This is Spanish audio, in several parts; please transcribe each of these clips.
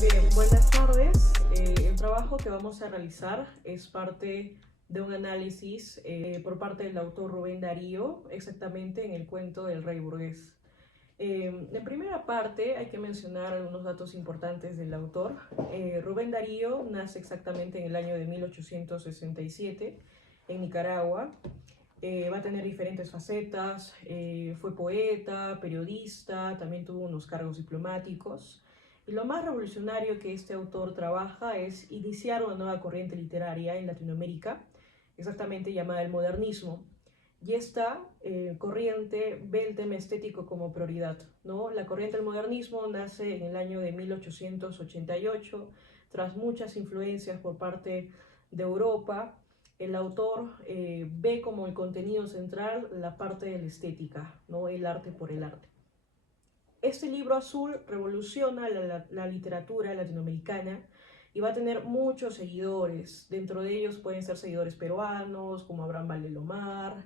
Bien, buenas tardes. El trabajo que vamos a realizar es parte de un análisis por parte del autor Rubén Darío, exactamente en el cuento del Rey Burgués. En primera parte hay que mencionar algunos datos importantes del autor. Rubén Darío nace exactamente en el año de 1867 en Nicaragua. Va a tener diferentes facetas, fue poeta, periodista, también tuvo unos cargos diplomáticos. Y lo más revolucionario que este autor trabaja es iniciar una nueva corriente literaria en Latinoamérica, exactamente llamada el modernismo. Y esta corriente ve el tema estético como prioridad, ¿no? La corriente del modernismo nace en el año de 1888, tras muchas influencias por parte de Europa. El autor ve como el contenido central la parte de la estética, ¿no? El arte por el arte. Este libro azul revoluciona la literatura latinoamericana y va a tener muchos seguidores. Dentro de ellos pueden ser seguidores peruanos, como Abraham Valdemar,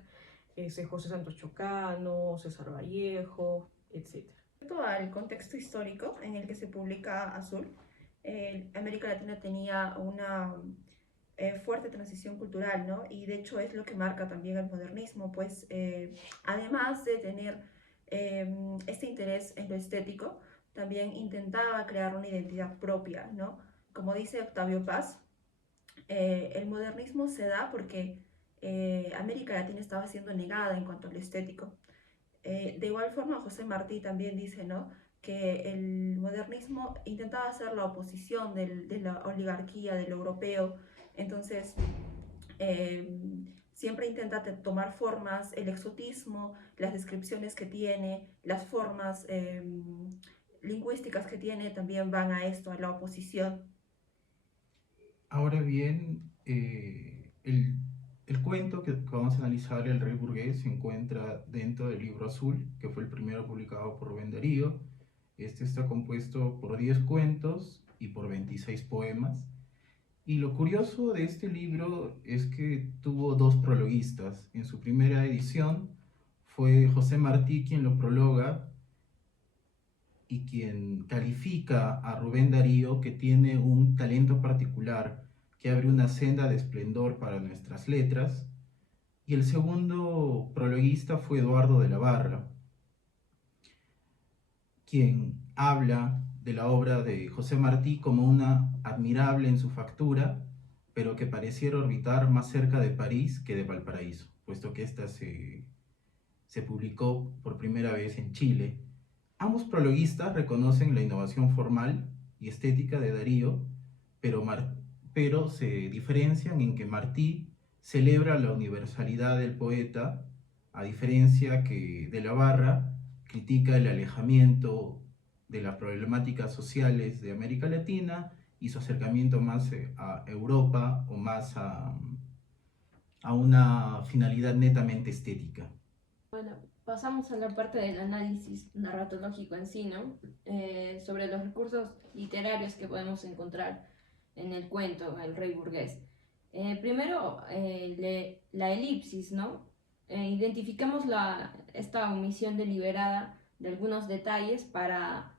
José Santos Chocano, César Vallejo, etc. Respecto al contexto histórico en el que se publica Azul, América Latina tenía una fuerte transición cultural, ¿no? Y de hecho es lo que marca también el modernismo, pues además de tener este interés en lo estético, también intentaba crear una identidad propia, ¿no? Como dice Octavio Paz, el modernismo se da porque América Latina estaba siendo negada en cuanto a lo estético. De igual forma, José Martí también dice, ¿no?, que el modernismo intentaba ser la oposición de la oligarquía, del europeo. Entonces, siempre intenta tomar formas, el exotismo, las descripciones que tiene, las formas lingüísticas que tiene, también van a esto, a la oposición. Ahora bien, el cuento que vamos a analizar, El Rey Burgués, se encuentra dentro del Libro Azul, que fue el primero publicado por Rubén Darío. Este está compuesto por 10 cuentos y por 26 poemas. Y lo curioso de este libro es que tuvo dos prologuistas. En su primera edición fue José Martí quien lo prologa y quien califica a Rubén Darío, que tiene un talento particular que abre una senda de esplendor para nuestras letras. Y el segundo prologuista fue Eduardo de la Barra, quien habla de la obra de José Martí como una admirable en su factura, pero que pareciera orbitar más cerca de París que de Valparaíso, puesto que ésta se publicó por primera vez en Chile. Ambos prologuistas reconocen la innovación formal y estética de Darío, pero se diferencian en que Martí celebra la universalidad del poeta, a diferencia que de la Barra critica el alejamiento de las problemáticas sociales de América Latina y su acercamiento más a Europa o más a una finalidad netamente estética. Bueno, pasamos a la parte del análisis narratológico en sí, ¿no? Sobre los recursos literarios que podemos encontrar en el cuento El Rey Burgués. Primero, la elipsis, ¿no? Identificamos esta omisión deliberada de algunos detalles para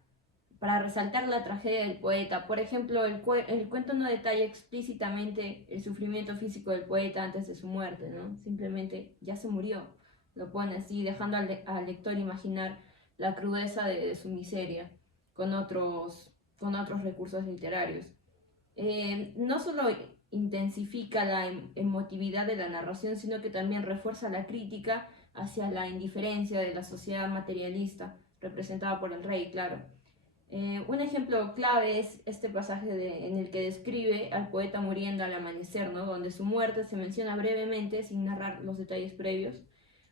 resaltar la tragedia del poeta. Por ejemplo, el cuento no detalla explícitamente el sufrimiento físico del poeta antes de su muerte, ¿no? Simplemente ya se murió, lo pone así, dejando al lector imaginar la crudeza de su miseria con otros recursos literarios. No solo intensifica la emotividad de la narración, sino que también refuerza la crítica hacia la indiferencia de la sociedad materialista, representada por el rey, claro. Un ejemplo clave es este pasaje en el que describe al poeta muriendo al amanecer, ¿no? Donde su muerte se menciona brevemente sin narrar los detalles previos.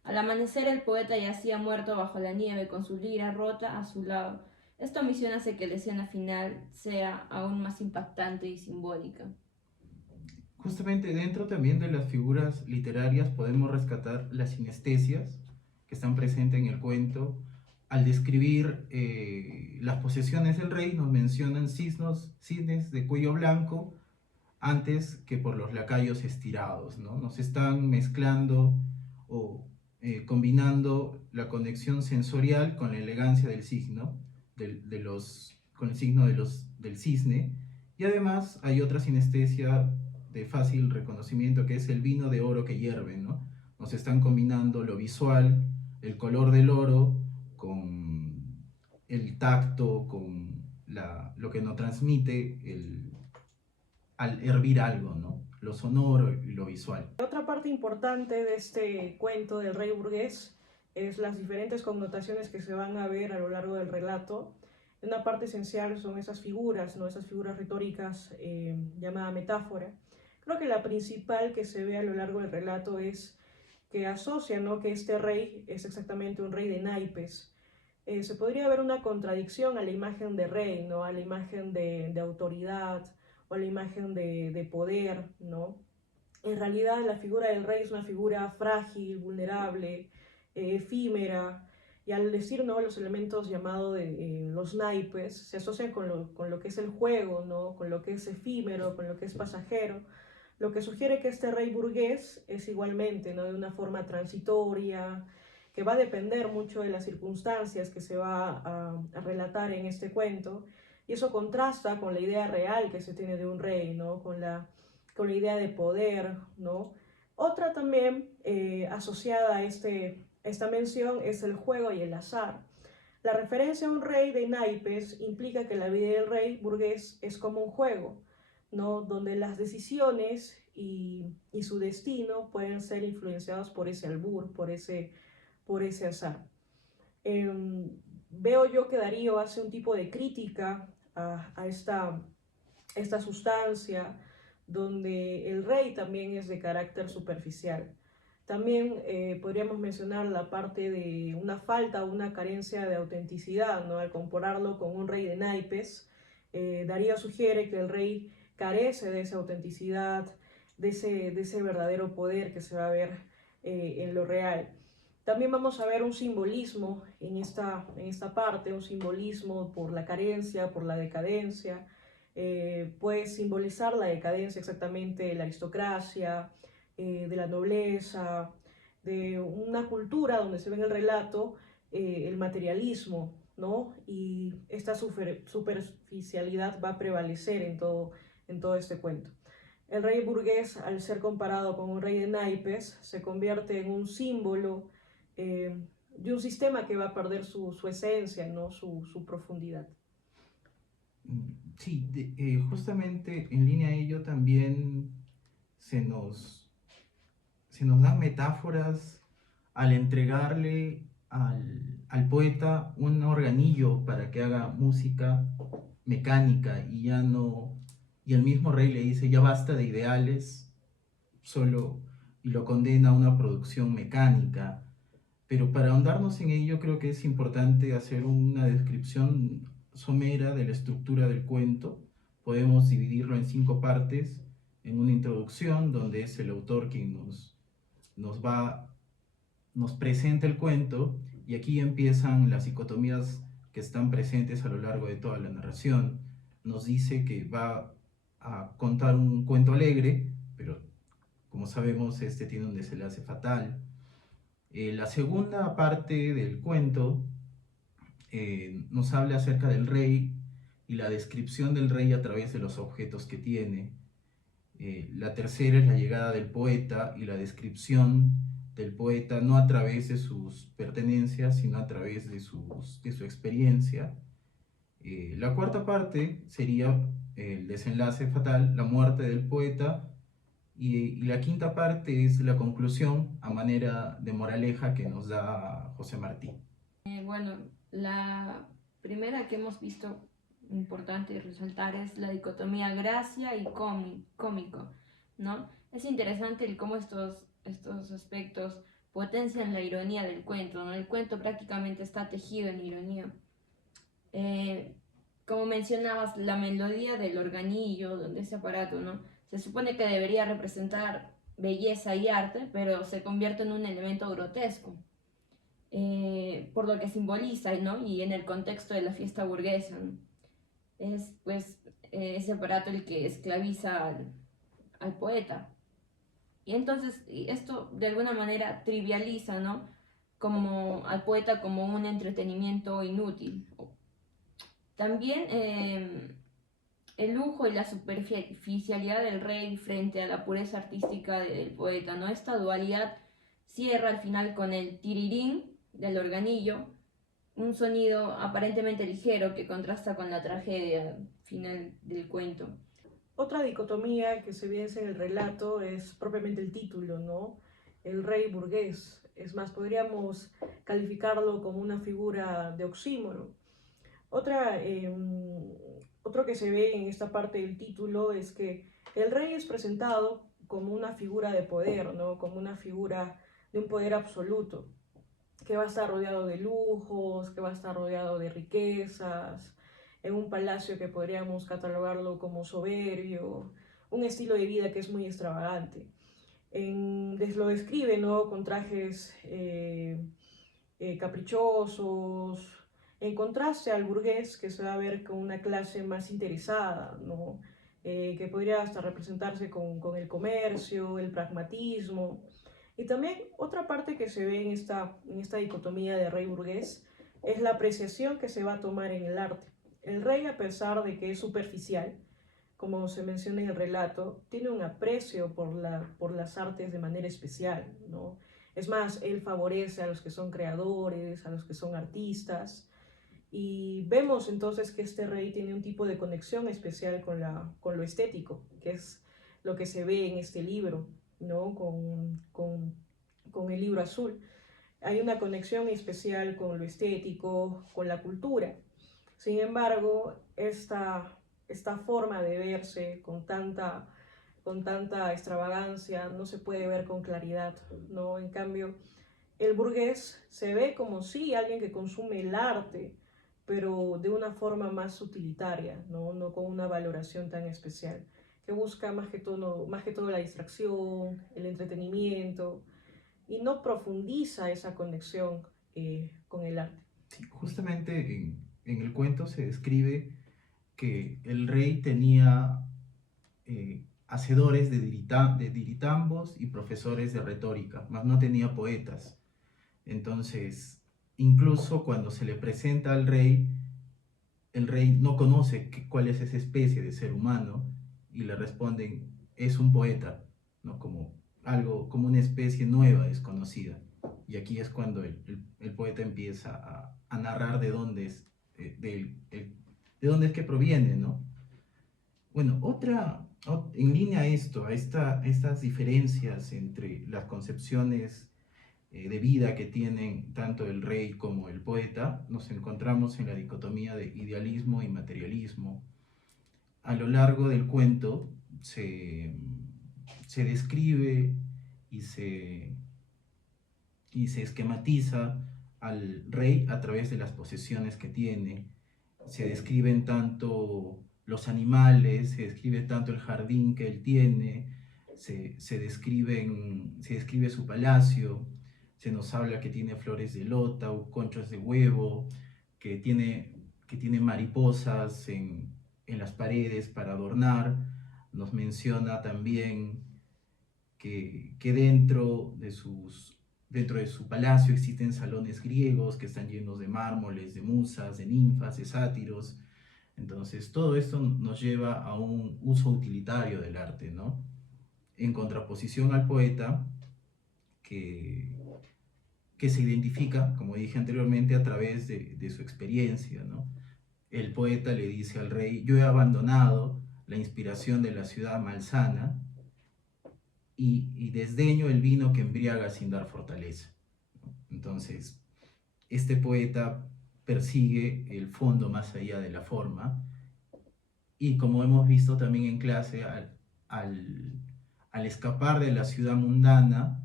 Al amanecer el poeta yacía muerto bajo la nieve con su lira rota a su lado. Esta omisión hace que la escena final sea aún más impactante y simbólica. Justamente dentro también de las figuras literarias podemos rescatar las sinestesias que están presentes en el cuento. Al describir las posesiones del rey nos mencionan cisnes de cuello blanco antes que por los lacayos estirados, ¿no? Nos están mezclando o combinando la conexión sensorial con la elegancia del signo, de los con el signo del cisne. Y además hay otra sinestesia de fácil reconocimiento que es el vino de oro que hierve, ¿no? Nos están combinando lo visual, el color del oro, con el tacto, con lo que nos transmite al hervir algo, ¿no? Lo sonoro y lo visual. Otra parte importante de este cuento del rey burgués es las diferentes connotaciones que se van a ver a lo largo del relato. Una parte esencial son esas figuras, ¿no? Esas figuras retóricas llamada metáfora. Creo que la principal que se ve a lo largo del relato es que asocia, ¿no?, que este rey es exactamente un rey de naipes. Se podría ver una contradicción a la imagen de rey, ¿no?, a la imagen de autoridad o a la imagen de poder, ¿no? En realidad la figura del rey es una figura frágil, vulnerable, efímera, y al decir, ¿no?, los elementos llamados los naipes se asocian con lo que es el juego, ¿no?, con lo que es efímero, con lo que es pasajero, lo que sugiere que este rey burgués es igualmente, ¿no?, de una forma transitoria, que va a depender mucho de las circunstancias que se va a relatar en este cuento, y eso contrasta con la idea real que se tiene de un rey, ¿no?, con la idea de poder, ¿no? Otra también asociada a esta mención es el juego y el azar. La referencia a un rey de naipes implica que la vida del rey burgués es como un juego, ¿no?, donde las decisiones y su destino pueden ser influenciados por ese albur, por ese azar. Veo yo que Darío hace un tipo de crítica a esta sustancia, donde el rey también es de carácter superficial. También podríamos mencionar la parte de una falta o una carencia de autenticidad, ¿no? Al compararlo con un rey de naipes, Darío sugiere que el rey carece de esa autenticidad, de ese verdadero poder que se va a ver en lo real. También vamos a ver un simbolismo en esta parte, un simbolismo por la carencia, por la decadencia. Puede simbolizar la decadencia exactamente de la aristocracia, de la nobleza, de una cultura donde se ve en el relato el materialismo, ¿no? Y esta superficialidad va a prevalecer en todo este cuento. El rey burgués, al ser comparado con un rey de naipes, se convierte en un símbolo de un sistema que va a perder su esencia, ¿no?, su profundidad. Sí, justamente en línea a ello también se nos, se nos dan metáforas al entregarle al poeta un organillo para que haga música mecánica y el mismo rey le dice ya basta de ideales, y lo condena a una producción mecánica. Pero para ahondarnos en ello creo que es importante hacer una descripción somera de la estructura del cuento. Podemos dividirlo en 5 partes, en una introducción donde es el autor quien nos presenta el cuento, y aquí empiezan las dicotomías que están presentes a lo largo de toda la narración. Nos dice que va a contar un cuento alegre, pero como sabemos este tiene un desenlace fatal. La segunda parte del cuento nos habla acerca del rey y la descripción del rey a través de los objetos que tiene. La tercera es la llegada del poeta y la descripción del poeta no a través de sus pertenencias, sino a través de su experiencia. La cuarta parte sería el desenlace fatal, la muerte del poeta, y la quinta parte es la conclusión a manera de moraleja que nos da José Martí. Bueno, la primera que hemos visto importante resaltar es la dicotomía gracia y cómico, ¿no? Es interesante el cómo estos aspectos potencian la ironía del cuento, ¿no? El cuento prácticamente está tejido en ironía. Como mencionabas, la melodía del organillo, de ese aparato, ¿no?, se supone que debería representar belleza y arte, pero se convierte en un elemento grotesco, por lo que simboliza, ¿no?, y en el contexto de la fiesta burguesa, ¿no? Es pues ese aparato el que esclaviza al poeta. Y entonces esto de alguna manera trivializa, ¿no?, como al poeta como un entretenimiento inútil. También el lujo y la superficialidad del rey frente a la pureza artística del poeta, ¿no? Esta dualidad cierra al final con el tirirín del organillo, un sonido aparentemente ligero que contrasta con la tragedia final del cuento. Otra dicotomía que se evidencia en el relato es propiamente el título, ¿no? El rey burgués. Es más, podríamos calificarlo como una figura de oxímoron. Otro que se ve en esta parte del título es que el rey es presentado como una figura de poder, ¿no? Como una figura de un poder absoluto, que va a estar rodeado de lujos, que va a estar rodeado de riquezas, en un palacio que podríamos catalogarlo como soberbio, un estilo de vida que es muy extravagante. Lo describe, ¿no? Con trajes caprichosos, en contraste al burgués que se va a ver con una clase más interesada, ¿no? Que podría hasta representarse con el comercio, el pragmatismo. Y también otra parte que se ve en esta dicotomía de rey burgués es la apreciación que se va a tomar en el arte. El rey, a pesar de que es superficial, como se menciona en el relato, tiene un aprecio por las artes de manera especial, ¿no? Es más, él favorece a los que son creadores, a los que son artistas, y vemos entonces que este rey tiene un tipo de conexión especial con lo estético, que es lo que se ve en este libro, ¿no? Con el libro azul. Hay una conexión especial con lo estético, con la cultura. Sin embargo, esta forma de verse con tanta extravagancia no se puede ver con claridad, ¿no? En cambio, el burgués se ve como sí alguien que consume el arte, pero de una forma más utilitaria, no con una valoración tan especial, que busca más que todo la distracción, el entretenimiento, y no profundiza esa conexión con el arte. Sí, justamente en el cuento se describe que el rey tenía hacedores de diritambos y profesores de retórica, mas no tenía poetas. Entonces, incluso cuando se le presenta al rey, el rey no conoce cuál es esa especie de ser humano y le responden, es un poeta, ¿no? Como algo, como una especie nueva, desconocida. Y aquí es cuando el poeta empieza a narrar de dónde es, de dónde es que proviene, ¿no? Bueno, en línea a esto, estas diferencias entre las concepciones de vida que tienen tanto el rey como el poeta, nos encontramos en la dicotomía de idealismo y materialismo. A lo largo del cuento se describe y se esquematiza al rey a través de las posesiones que tiene. Se describen tanto los animales, se describe tanto el jardín que él tiene, se describe su palacio, se nos habla que tiene flores de lota o conchas de huevo, que tiene mariposas en las paredes para adornar. Nos menciona también que dentro de su palacio existen salones griegos que están llenos de mármoles, de musas, de ninfas, de sátiros. Entonces, todo esto nos lleva a un uso utilitario del arte, ¿no? En contraposición al poeta, que se identifica, como dije anteriormente, a través de su experiencia, ¿no? El poeta le dice al rey, yo he abandonado la inspiración de la ciudad malsana y desdeño el vino que embriaga sin dar fortaleza. Entonces, este poeta persigue el fondo más allá de la forma y como hemos visto también en clase, al escapar de la ciudad mundana,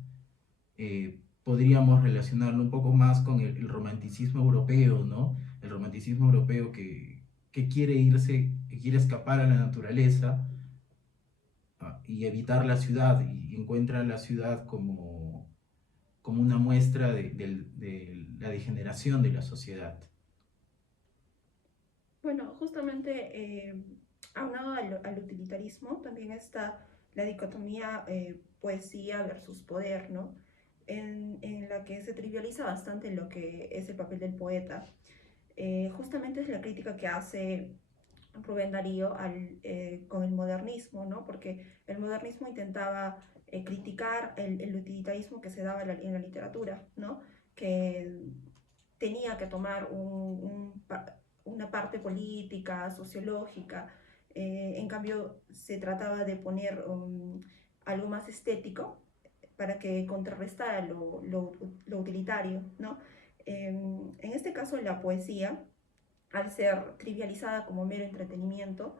podríamos relacionarlo un poco más con el romanticismo europeo, ¿no? El romanticismo europeo que quiere irse, que quiere escapar a la naturaleza y evitar la ciudad y encuentra la ciudad como una muestra de la degeneración de la sociedad. Bueno, justamente aunado al utilitarismo, también está la dicotomía poesía versus poder, ¿no? En la que se trivializa bastante lo que es el papel del poeta. justamente es la crítica que hace Rubén Darío con el modernismo, ¿no? Porque el modernismo intentaba criticar el utilitarismo que se daba en la literatura, ¿no? Que tenía que tomar una parte política, sociológica. En cambio, se trataba de poner algo más estético para que contrarrestara lo utilitario, ¿no? En este caso, la poesía, al ser trivializada como mero entretenimiento,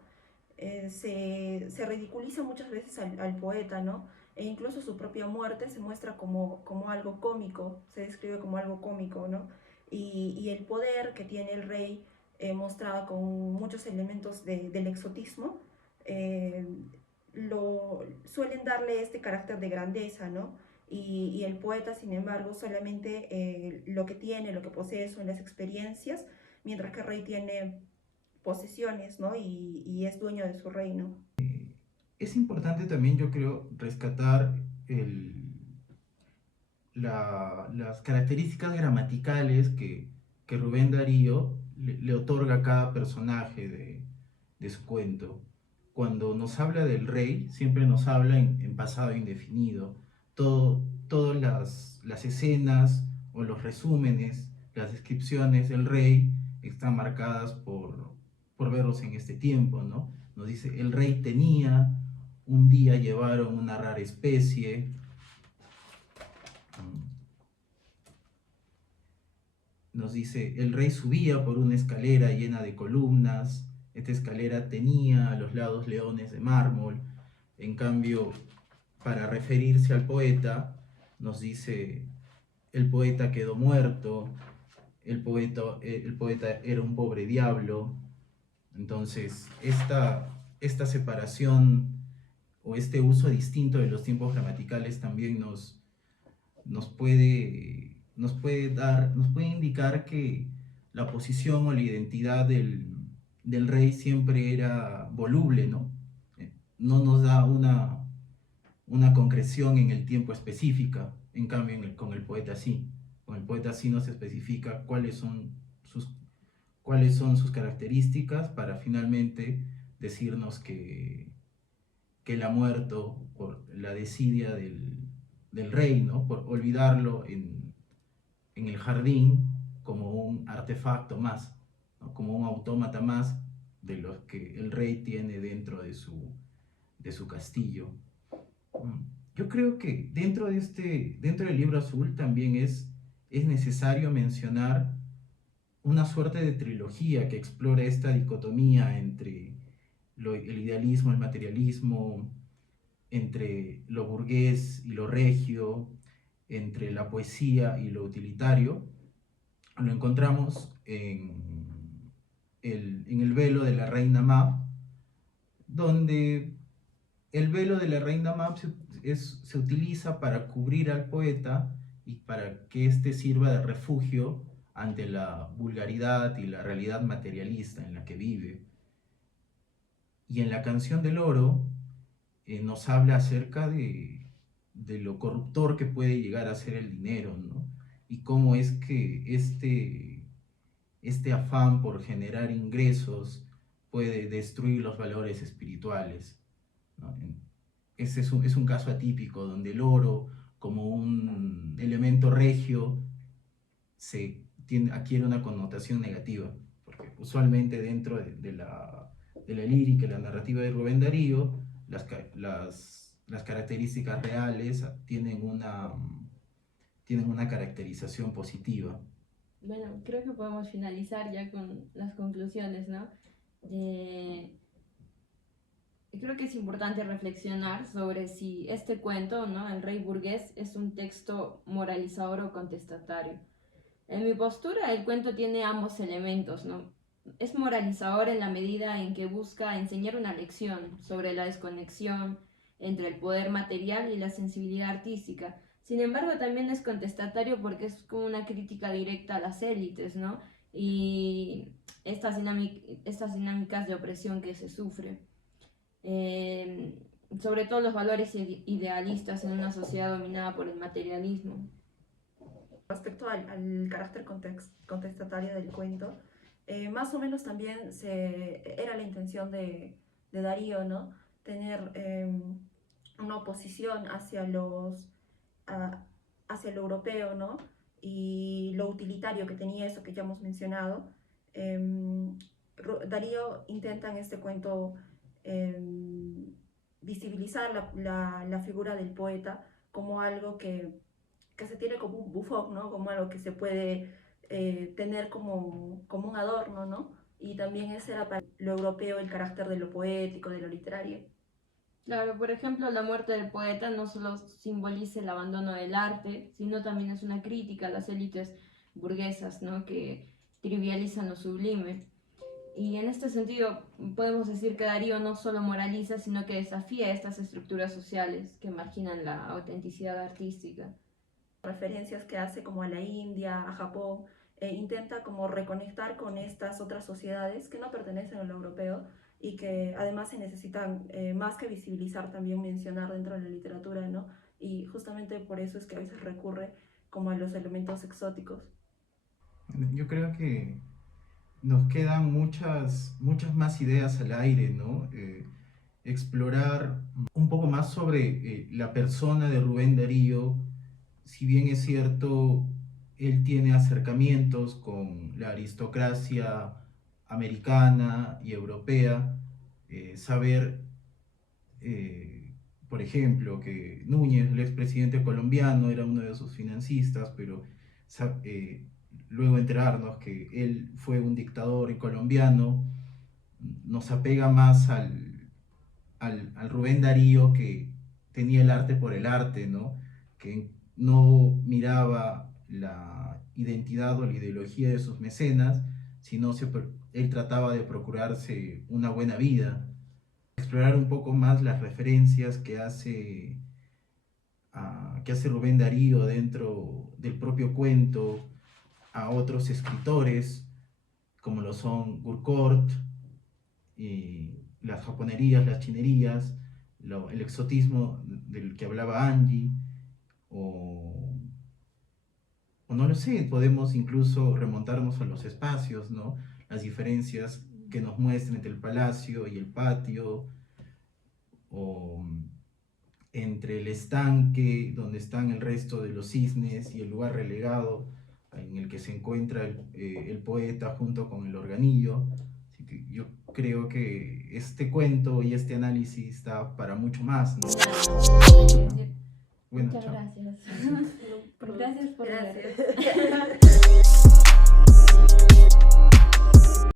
se ridiculiza muchas veces al poeta, ¿no? E incluso su propia muerte se muestra como algo cómico, se describe como algo cómico, ¿no? Y el poder que tiene el rey, mostrado con muchos elementos del exotismo, eh, suelen darle este carácter de grandeza, ¿no? Y el poeta, sin embargo, solamente lo que tiene, lo que posee son las experiencias, mientras que el rey tiene posesiones, ¿no? Y es dueño de su reino. Es importante también, yo creo, rescatar las características gramaticales que Rubén Darío le otorga a cada personaje de su cuento. Cuando nos habla del rey, siempre nos habla en pasado indefinido. Todas las escenas o los resúmenes, las descripciones del rey están marcadas por verlos en este tiempo, ¿no? Nos dice, el rey tenía, un día llevaron una rara especie. Nos dice, el rey subía por una escalera llena de columnas. Esta escalera tenía a los lados leones de mármol. En cambio, para referirse al poeta, nos dice, el poeta quedó muerto, el poeta era un pobre diablo. Entonces, esta separación o este uso distinto de los tiempos gramaticales también nos puede indicar que la posición o la identidad del rey siempre era voluble, ¿no? No nos da una concreción en el tiempo específica, en cambio con el poeta sí. Con el poeta sí nos especifica cuáles son sus características para finalmente decirnos que él ha muerto por la desidia del rey, ¿no? Por olvidarlo en el jardín como un artefacto más, ¿no? Como un autómata más de los que el rey tiene dentro de su castillo. Yo creo que dentro del libro azul también es necesario mencionar una suerte de trilogía que explora esta dicotomía entre el idealismo, el materialismo, entre lo burgués y lo regio, entre la poesía y lo utilitario. Lo encontramos en el velo de la reina Mab, donde el velo de la reina Mab se utiliza para cubrir al poeta y para que éste sirva de refugio ante la vulgaridad y la realidad materialista en la que vive. Y en la canción del oro nos habla acerca de lo corruptor que puede llegar a ser el dinero, ¿no? Y cómo es que este afán por generar ingresos puede destruir los valores espirituales, ¿no? Ese es un caso atípico donde el oro, como un elemento regio, adquiere una connotación negativa, porque usualmente dentro de la lírica y la narrativa de Rubén Darío, las características reales tienen una caracterización positiva. Bueno, creo que podemos finalizar ya con las conclusiones, ¿no? Creo que es importante reflexionar sobre si este cuento, ¿no? El rey burgués, es un texto moralizador o contestatario. En mi postura, el cuento tiene ambos elementos, ¿no? Es moralizador en la medida en que busca enseñar una lección sobre la desconexión entre el poder material y la sensibilidad artística. Sin embargo, también es contestatario porque es como una crítica directa a las élites, ¿no? Y estas dinámicas de opresión que se sufre. Sobre todo los valores idealistas en una sociedad dominada por el materialismo. Respecto al carácter contestatario del cuento, Más o menos también era la intención de Darío, ¿no? Tener una oposición hacia hacia lo europeo, ¿no? Y lo utilitario que tenía eso que ya hemos mencionado. Darío intenta en este cuento visibilizar la figura del poeta como algo que se tiene como un bufón, ¿no? Como algo que se puede tener como un adorno, ¿no? Y también ese era para lo europeo el carácter de lo poético, de lo literario. Claro, por ejemplo, la muerte del poeta no solo simboliza el abandono del arte, sino también es una crítica a las élites burguesas, ¿no? Que trivializan lo sublime. Y en este sentido podemos decir que Darío no solo moraliza, sino que desafía estas estructuras sociales que marginan la autenticidad artística. Referencias que hace como a la India, a Japón, intenta como reconectar con estas otras sociedades que no pertenecen a lo europeo y que además se necesitan más que visibilizar, también mencionar dentro de la literatura, ¿no? Y justamente por eso es que a veces recurre como a los elementos exóticos. Yo creo que nos quedan muchas más ideas al aire, ¿no? Explorar un poco más sobre la persona de Rubén Darío. Si bien es cierto, él tiene acercamientos con la aristocracia americana y europea, saber, por ejemplo, que Núñez, el expresidente colombiano, era uno de sus financistas, pero luego enterarnos que él fue un dictador colombiano, nos apega más al Rubén Darío, que tenía el arte por el arte, ¿no? Que no miraba la identidad o la ideología de sus mecenas, sino él trataba de procurarse una buena vida. Explorar un poco más las referencias que hace Rubén Darío dentro del propio cuento a otros escritores, como lo son Gurkort, y las japonerías, las chinerías, el exotismo del que hablaba Angie, o no lo sé, podemos incluso remontarnos a los espacios, ¿no? Las diferencias que nos muestran entre el palacio y el patio, o entre el estanque donde están el resto de los cisnes y el lugar relegado en el que se encuentra el poeta junto con el organillo. Así que yo creo que este cuento y este análisis da para mucho más, ¿no? Bueno, Muchas chao. gracias. Gracias por Gracias. ver.